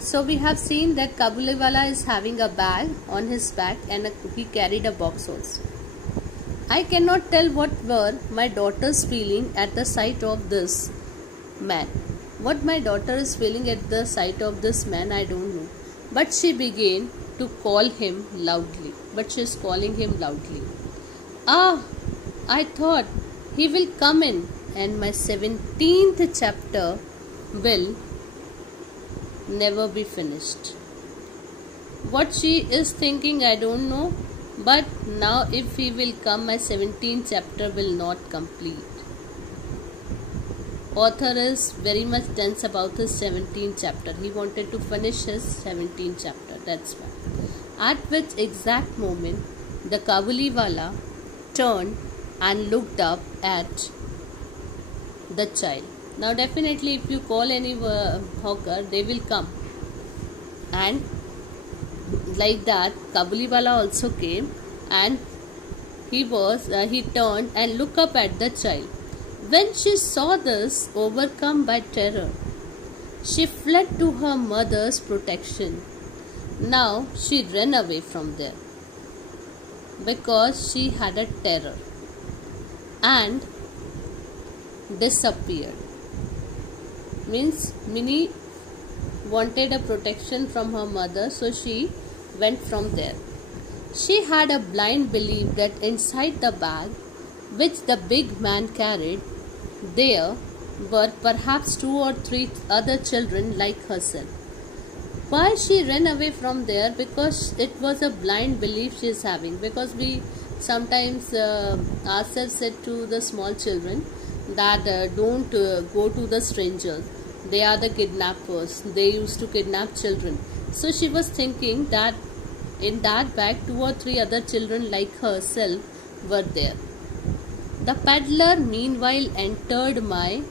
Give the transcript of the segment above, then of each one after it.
So we have seen that Kabuliwala is having a bag on his back and he carried a box also. I cannot tell what were my daughter's feeling at the sight of this man. What my daughter is feeling at the sight of this man, I don't know. But she began to call him loudly. But she is calling him loudly. Ah, I thought he will come in, and my 17th chapter will never be finished. What she is thinking, I don't know. But now if he will come, my 17th chapter will not complete. Author is very much tense about his 17th chapter. He wanted to finish his 17th chapter. That's why. At which exact moment the Kabuliwala turned and looked up at the child. Now definitely if you call any hawker, they will come. And like that, Kabuliwala also came, and he turned and looked up at the child. When she saw this, overcome by terror, she fled to her mother's protection. Now she ran away from there because she had a terror and disappeared. Means Minnie wanted a protection from her mother, so she went from there. She had a blind belief that inside the bag which the big man carried, there were perhaps 2 or 3 other children like herself. Why she ran away from there? Because it was a blind belief she is having. Because we sometimes ourselves said to the small children that don't go to the strangers. They are the kidnappers. They used to kidnap children. So she was thinking that in that bag 2 or 3 other children like herself were there. The peddler meanwhile entered my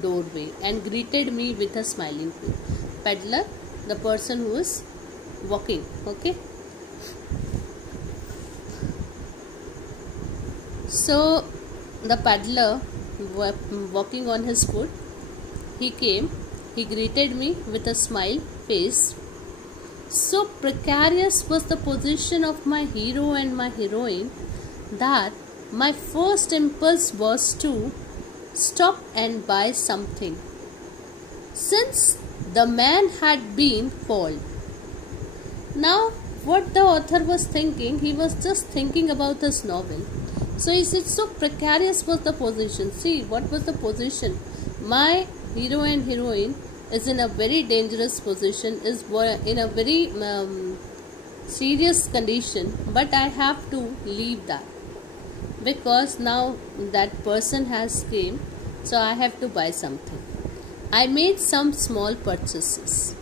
doorway and greeted me with a smiling face. Peddler, the person who is walking. Okay. So the peddler walking on his foot, he came, he greeted me with a smile face. So precarious was the position of my hero and my heroine that my first impulse was to stop and buy something, since the man had been called. Now what the author was thinking, he was just thinking about his novel. So he said, so precarious was the position. See, what was the position? My hero and heroine is in a very dangerous position, is in a very serious condition, but I have to leave that because now that person has came, so I have to buy something. I made some small purchases.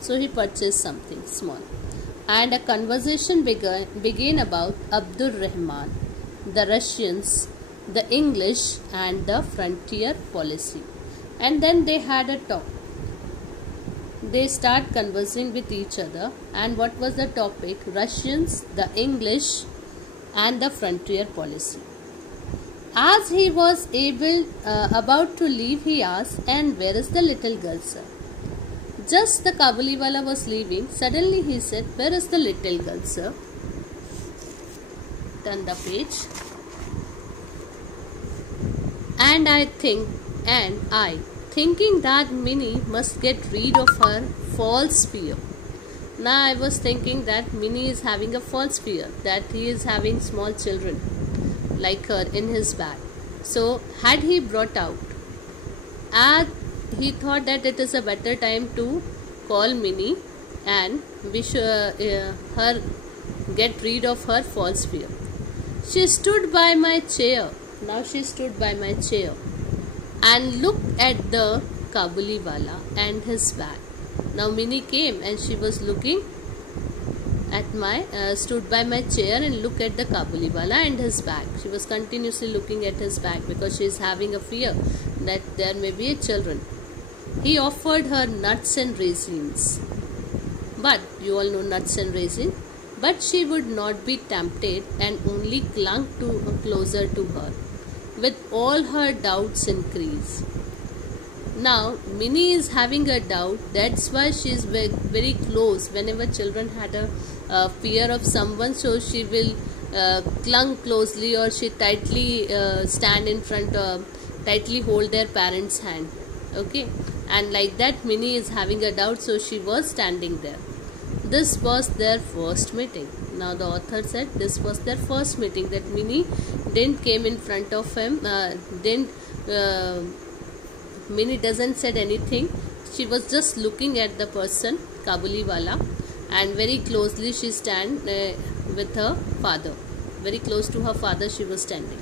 So he purchased something small, and a conversation began about Abdul Rahman, the Russians, the English, and the frontier policy. And then they had a talk. They start conversing with each other. And what was the topic? Russians, the English, and the frontier policy. As he was about to leave, he asked, and where is the little girl, sir? Just the Kabuliwala was leaving. Suddenly he said, where is the little girl, sir? Turn the page. And I thinking that Minnie must get rid of her false fear. Now I was thinking that Minnie is having a false fear, that he is having small children like her in his bag. So had he brought out, and he thought that it is a better time to call Minnie and wish her get rid of her false fear. She stood by my chair. Now she stood by my chair and looked at the Kabuliwala and his bag. Now Minnie came and she was looking at stood by my chair and looked at the Kabuliwala and his bag. She was continuously looking at his bag because she is having a fear that there may be children. He offered her nuts and raisins. But you all know nuts and raisins. But she would not be tempted and only clung closer to her, with all her doubts increased. Now Minnie is having a doubt. That's why she is very close. Whenever children had a fear of someone, so she will clung closely, or she tightly stand in front, tightly hold their parents' hand. Okay, and like that Minnie is having a doubt, so she was standing there. This was their first meeting. Now the author said this was their first meeting, that Minnie didn't came in front of him, Minnie doesn't said anything. She was just looking at the person, Kabuliwala, and very closely she stand with her father. Very close to her father she was standing.